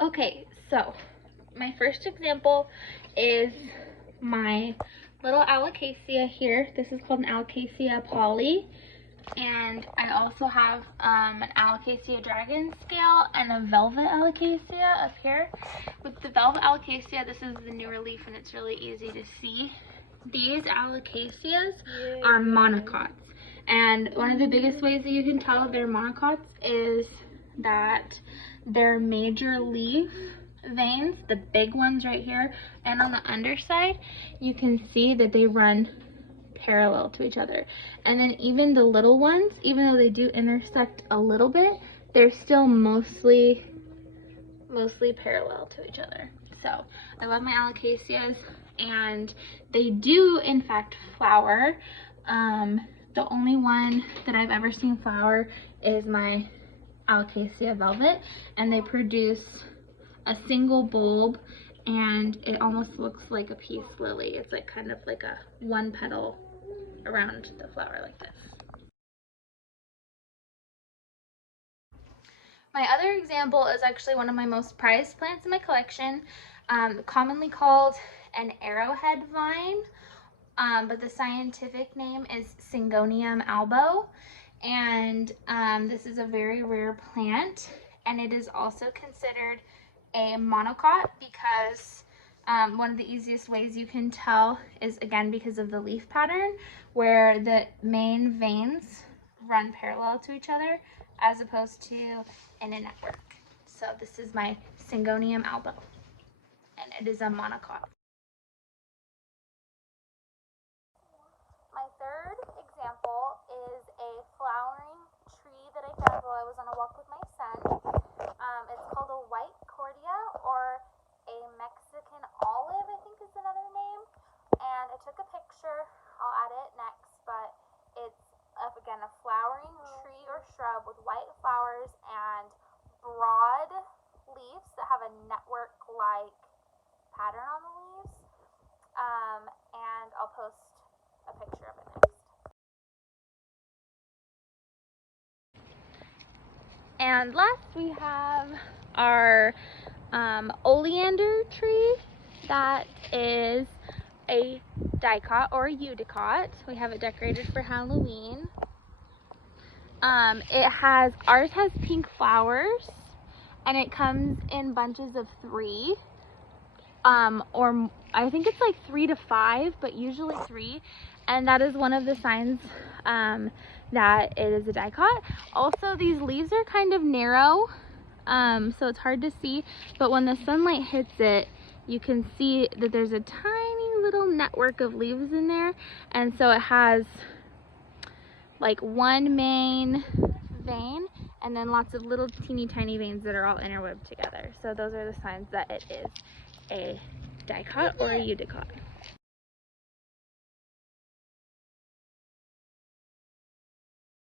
Okay, so my first example is my little alocasia here. This is called an alocasia poly. And I also have an alocasia dragon scale and a velvet alocasia up here. With the velvet alocasia, this is the newer leaf and it's really easy to see. These alocasias are monocots. And one of the biggest ways that you can tell they're monocots is that their major leaf veins, the big ones right here, and on the underside, you can see that they run parallel to each other. And then even the little ones, even though they do intersect a little bit, they're still mostly parallel to each other. So I love my alocasias, and they do in fact flower. The only one that I've ever seen flower is my alocasia velvet, and they produce a single bulb, and it almost looks like a peace lily. It's like kind of like a one petal around the flower like this. My other example is actually one of my most prized plants in my collection, commonly called an arrowhead vine, but the scientific name is Syngonium albo, and this is a very rare plant, and it is also considered a monocot because one of the easiest ways you can tell is, again, because of the leaf pattern, where the main veins run parallel to each other as opposed to in a network. So this is my Syngonium albo, and it is a monocot. My third example is a flowering tree that I found while I was on a walk with my son. It's called a white cordia, or a Mexican olive, I think is another name. And I took a picture, I'll add it next, but it's, again, a flowering tree or shrub with white flowers and broad leaves that have a network-like pattern on the leaves. And I'll post a picture of it next. And last we have our oleander tree that is a dicot or a Eudicot. We have it decorated for Halloween. Ours has pink flowers, and it comes in bunches of 3. Or I think it's like 3 to 5, but usually 3. And that is one of the signs that it is a dicot. Also, these leaves are kind of narrow, so it's hard to see, but when the sunlight hits it, you can see that there's a tiny little network of leaves in there, and so it has like one main vein and then lots of little teeny tiny veins that are all interwebbed together. So those are the signs that it is a dicot or a Eudicot.